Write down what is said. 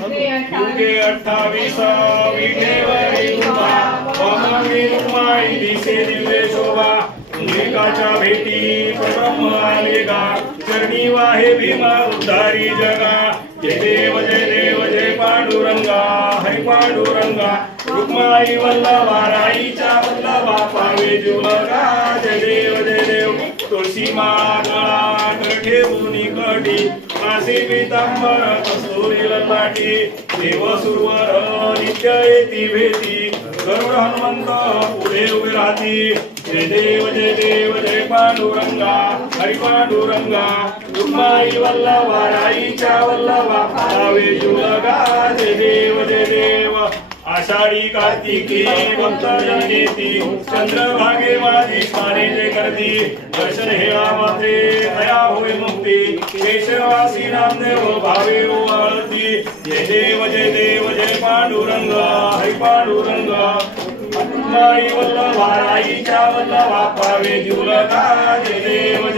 युगे 28 विठेवरी उभा वामनी रुक्माई दिसे दिव्य शोभा एकाच्या भेटी परब्रह्म आले गा चरणी वाहे भीमा उद्धारी जगा जय देव जय पांडुरंगा हरी पांडुरंगा रुक्माई वल्लभा राईच्या वल्लभा पावे जुलगा जय देव तुळशी मागळा ठेवून कटी मासे पीतांबर कस्तुरी ललाटी देव सुरवर नित्य येती भेटी गरुड हनुमंत पुढे उभे राहती जय देव जय पांडुरंगा हरी पांडुरंगा रुक्माई वल्लभा राईच्या वल्लभा पावे जुलगा जय देव आषाढी कार्तिकी भक्तजन येती चंद्रभागे माझी स्नाने जे करती दर्शन हेळा मात्रे दया होय मुक्ती केशवासी नामदेव भावे रोवाळती जय देव जय पांडुरंगा हरी पांडुरंगा रुक्माई वल्लभा राईच्या वल्लभा पावे जुलगा जय देव